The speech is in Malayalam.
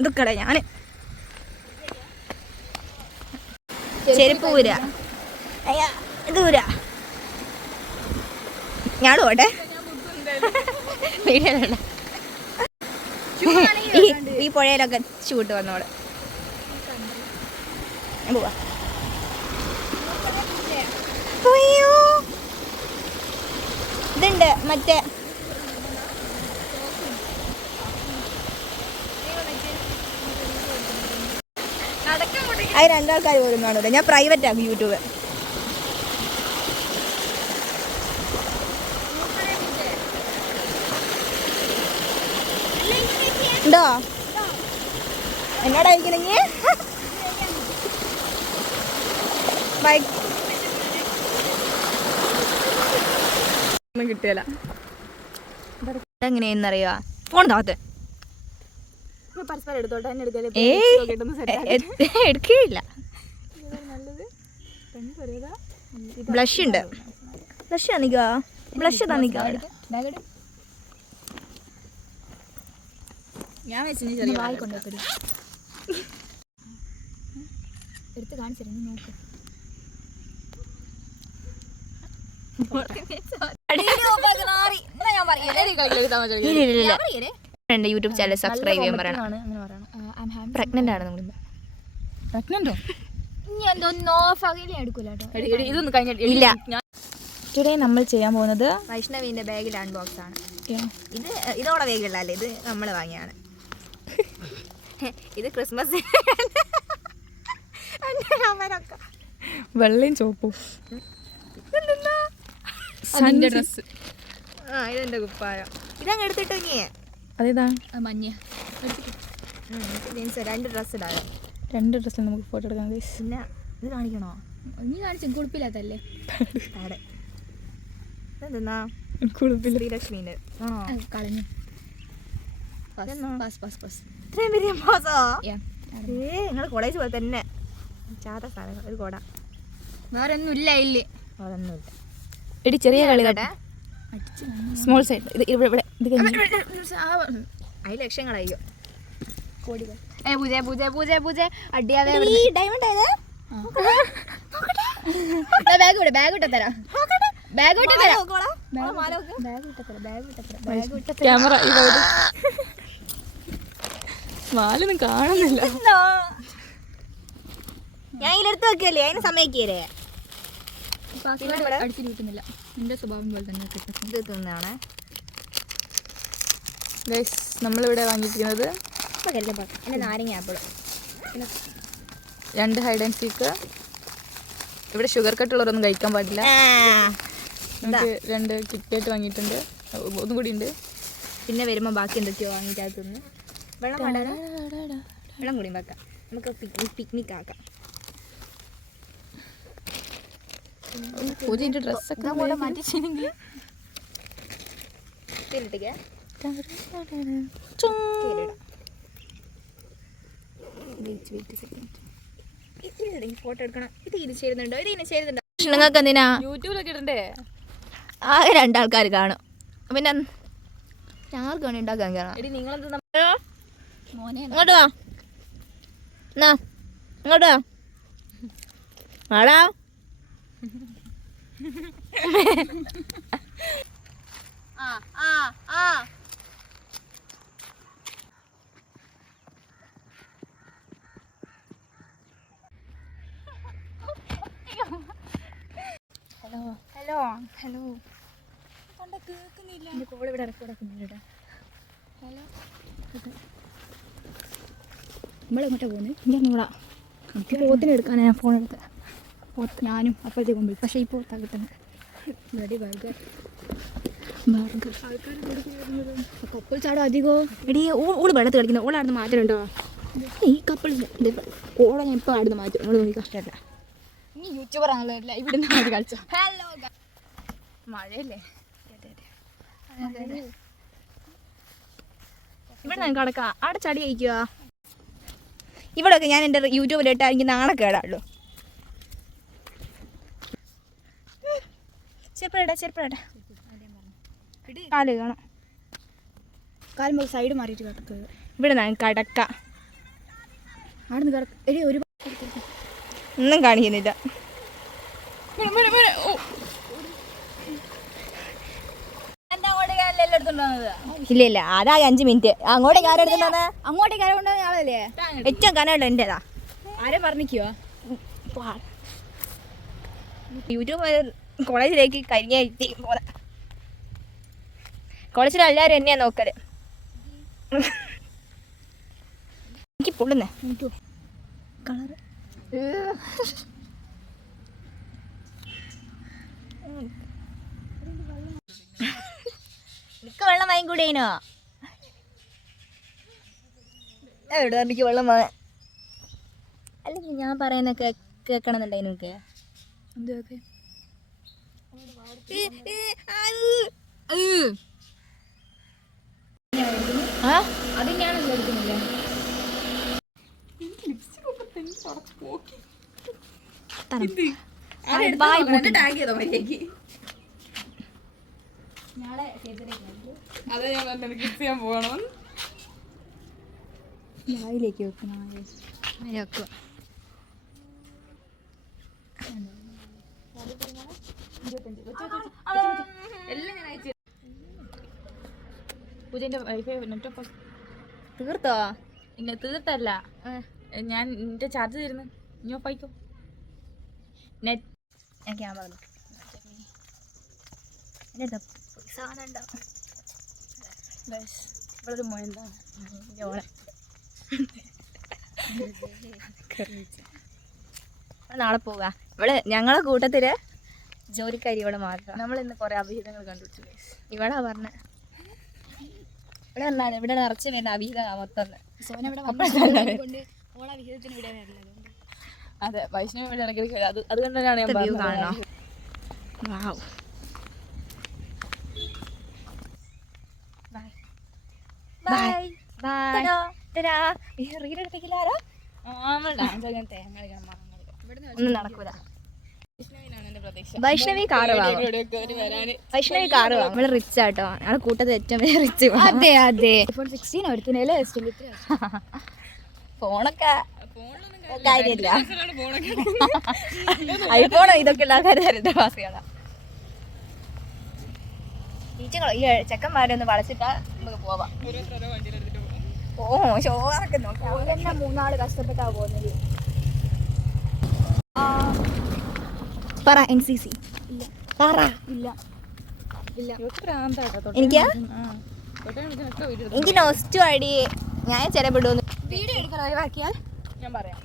ഇതൊക്കെ ഞാൻ ചെരുപ്പ് ഊര ഇത് ഊര ഞാനും ഓട്ടെ ഈ പുഴയിലൊക്കെ ചൂട്ട് വന്നോളെ പോവാ. ഇതുണ്ട് മറ്റേ അത് രണ്ടാൾക്കാർ പോലും കാണൂല. ഞാൻ പ്രൈവറ്റ് ആക്കും യൂട്യൂബ്. ഉണ്ടോ എന്നോടായിരിക്കണെങ്കിൽ കിട്ടിയല്ല. എങ്ങനെയെന്നറിയാ ഫോൺ താത്ത് എടുക്കുകയില്ല. ബ്ലഷ് ഉണ്ട്. ബ്ലഷ് തന്നിക്ക ബ്ലഷ് തന്നിക്ക ഞാൻ വായിക്കൊണ്ടു എടുത്ത് കാണിച്ചിരുന്നു നോക്ക്. എന്റെ യൂട്യൂബ് ചാനൽ സബ്സ്ക്രൈബ് ചെയ്യാൻ പറയണം. പ്രഗ്നന്റ് ആണ് നമ്മൾ. ഇല്ല. ടുഡേ നമ്മൾ ചെയ്യാൻ പോകുന്നത് വൈഷ്ണവിന്റെ ബാഗിൽ അൺബോക്സ് ആണ്. ഇതോടെ ബാഗിലല്ലേ, ഇത് നമ്മൾ വാങ്ങിയാണ്. ഇത് ക്രിസ്മസ് വെള്ളയും ചോപ്പും. ഇതെന്റെ കുപ്പായം. ഇതങ്ങ് എടുത്തിട്ടോ ഇനി. അതേതാ? മഞ്ഞ. രണ്ട് ഡ്രസ് ഇടാതെ. രണ്ട് ഡ്രസ്സിൽ നമുക്ക് ഫോട്ടോ എടുക്കാം. പിന്നെ ഇത് കാണിക്കണോ? നീ കാണിച്ചു കുളിപ്പില്ലാത്തല്ലേ. ഇതെന്താ ശ്രീലക്ഷ്മീന്റെ കളഞ്ഞു. ഇത്രയും വലിയ മാസോ? നിങ്ങള് കോളേജ് പോലെ തന്നെ ചാത്ത സാധനം. ഒരു കോട വേറെ ഒന്നും ഇല്ല. ഇല്ല അതൊന്നുമില്ല. എടി ചെറിയ കളി കേട്ടെ. Small side. ഇവിടെ അതിൽ ലക്ഷങ്ങളായോ കോടികൾ. ക്യാമറ മാലൊന്നും കാണുന്നില്ല. ഞാൻ ഇതിലെടുത്ത് വെക്കല്ലേ, അതിന് സമ്മതിക്കേ. അടിച്ചിരിക്കുന്നില്ല. നിന്റെ സ്വഭാവം പോലെ തന്നെ ഇത് തിന്നാണ്. നമ്മളിവിടെ വാങ്ങിയിരിക്കുന്നത് എൻ്റെ നാരങ്ങ ആപ്പിൾ, 2 ഹൈഡ് ആൻഡ് സീക്ക്. ഇവിടെ ഷുഗർ കട്ടുള്ളവരൊന്നും കഴിക്കാൻ പാടില്ല. നമുക്ക് 2 കിറ്റ്കാറ്റ് വാങ്ങിയിട്ടുണ്ട്. ഒന്നും കൂടി ഉണ്ട്. പിന്നെ വരുമ്പോൾ ബാക്കി എന്തൊക്കെയോ വാങ്ങിയിട്ട് അത് തിന്ന്. വെള്ളം കൂടിയും വെക്കാം. നമുക്ക് പിക്നിക് ആക്കാം. പൂജയുടെ ഡ്രസ്സൊക്കെ മാറ്റിച്ചില്ലെങ്കിൽ ഫോട്ടോ എടുക്കണം. ഇത് ചേരുന്നുണ്ടോ? ഇത് ചേരുന്നുണ്ടോ? നിങ്ങൾക്ക് എന്തിനാ യൂട്യൂബിലൊക്കെ ഇടണ്ടേ? ആകെ 2 ആൾക്കാർ കാണും. പിന്നെ ആർക്ക് വേണ്ടി ഉണ്ടാക്കാൻ കയറാം. ഇങ്ങോട്ട് വാ, ഇങ്ങോട്ട് വാ. ആടാ ഹലോ ഹലോ ഹലോ കേൾക്കുന്നില്ല. എൻ്റെ കോൾ ഇവിടെ ഇറക്കി കിടക്കുന്നില്ല. ഹലോ നമ്മളെങ്ങോട്ടാ പോകുന്നത്? ഞാനിവിടെ എനിക്ക് പോത്തിന് എടുക്കാനാണ് ഞാൻ ഫോൺ എടുത്തത്. ഞാനും അപ്പോഴത്തേക്ക് മുമ്പിൽ. പക്ഷേ ഇപ്പോൾ തകിട്ടുന്നത് കപ്പിൾ ചാടോ അധികോ. എടീ ഓള് വെള്ളത്തിൽ കളിക്കുന്നത്. ഓളാടുന്ന് മാറ്റലുണ്ടോ? ഈ കപ്പിളിൻ്റെ ഓളെ ഞാൻ ഇപ്പോൾ ആടുന്ന് മാറ്റും. ഓള് നോക്കി കഷ്ടമല്ല. നീ യൂട്യൂബർ ആണല്ലോ. ഇവിടെ നിന്ന് കളിച്ചോ. ഹലോ മഴയല്ലേ? ഇവിടെ ഞാൻ കിടക്കാം. അവിടെ ചടി കഴിക്കുക. ഇവിടെയൊക്കെ ഞാൻ എൻ്റെ യൂട്യൂബിലിട്ടാൽ എനിക്ക് നാണക്കേടാണല്ലോ. ചെറുപ്പടാ കാല് കാണാം. കാലുമ്പോൾ സൈഡ് മാറിയിട്ട് കിടക്കുക. ഇവിടെ ഞാൻ കിടക്കാം. ആടുന്ന് കിടക്ക എടി ഒരു ഒന്നും കാണിക്കുന്നില്ല. ഇല്ല ഇല്ല, അതാ 5 മിനിറ്റ്. അങ്ങോട്ടേക്ക് ആരും എടുത്തിട്ടുണ്ടോ? അങ്ങോട്ടേക്ക് ആരും കൊണ്ടുവന്ന ആളല്ലേ? ഏറ്റവും കനമുള്ള എന്റേതാ. ആരെ പറഞ്ഞിക്കോ? യൂട്യൂബ് കോളേജിലേക്ക് കരിഞ്ഞെത്തി പോലെ. കോളേജിലെല്ലാവരും എന്നെയാ നോക്കല്. എനിക്ക് പൊള്ളുന്നേ കളറ്. എനിക്ക് വെള്ളം വാങ്ങി കൂടേനോ? എവിടെ എനിക്ക് വെള്ളം വാങ്ങാൻ? അല്ലെങ്കിൽ ഞാൻ പറയുന്ന കേൾക്കണമെന്നുണ്ടായി നിനക്ക്? എന്തൊക്കെ അത് ഞാനല്ലേ എടുക്കുന്നില്ലേ? അതെ ഞാൻ കിസ് ചെയ്യാൻ പോകണം. വായിലേക്ക് വെക്കണം. വെക്കുക. പൂജന്റെ വൈഫൈ നെറ്റ് തീർത്തോ? ഇല്ല തീർത്തല്ല, ഞാൻ എന്റെ ചാർജ് തരുന്നു. ഇനി ഓഫായിക്കോ. നെറ്റ് ഞാൻ ക്യാമറ സാധനം ഉണ്ടാവും. ഇവിടെ ഒരു മൊയന്താണ്. നാളെ പോകാം. ഇവിടെ ഞങ്ങളെ കൂട്ടത്തില് ജോലിക്കാരി ഇവിടെ മാത്രം. നമ്മൾ ഇന്ന് കുറെ അഭിഹിതങ്ങൾ കണ്ടുപിടിച്ചു. ഇവിടെ പറഞ്ഞ ഇവിടെ വന്നാണ് ഇവിടെ നിറച്ച് വരുന്ന അഭിഹിത മൊത്തം. സോന ഇവിടെ കൊണ്ട് ഓളാ വിഹിതത്തിന് ഇവിടെ വരണത്. അതെ, വൈഷ്ണവി ഇവിടെ ഇടയ്ക്കിടയ്ക്ക് വരും. അത് കണ്ടാണ് ഞാൻ വ്യൂ പറഞ്ഞത്. കാണണോ? വാവ്. Bye bye. റീൽ എടുപ്പിക്കില്ലാരോ? ഒന്നും നടക്കൂല. വൈഷ്ണവി കാറ് വാങ്ങും. വൈഷ്ണവി കാറ് വാങ്ങും. നമ്മള് റിച്ച് ആട്ടോ. ഞങ്ങളെ കൂട്ടത്തിൽ ഏറ്റവും വലിയ റിച്ച്. അതെ അതെ. ഇപ്പോൾ 16 എടുത്തിനല്ലേ? ഫോണൊക്കെ കാര്യമില്ല. ഐഫോണോ ഇതൊക്കെ ഉള്ള ആൾക്കാരുടെ വാസിയാണ്. ടീച്ചറോ ഈ ചെക്കന്മാരൊന്ന് വളച്ചിട്ടാ നമുക്ക് പോവാം. ഓ ഷോ ഒക്കെ നോക്കാം. 3 കഷ്ടപ്പെട്ടാ പോകുന്നത്. പറ NCC. പറ. ഇല്ല ഇല്ല. എനിക്ക് നോസ്റ്റു അടി. ഞാൻ ചിലപ്പെടുന്നു. വീഡിയോ എടുക്കാൻ ഒഴിവാക്കിയാൽ ഞാൻ പറയാം.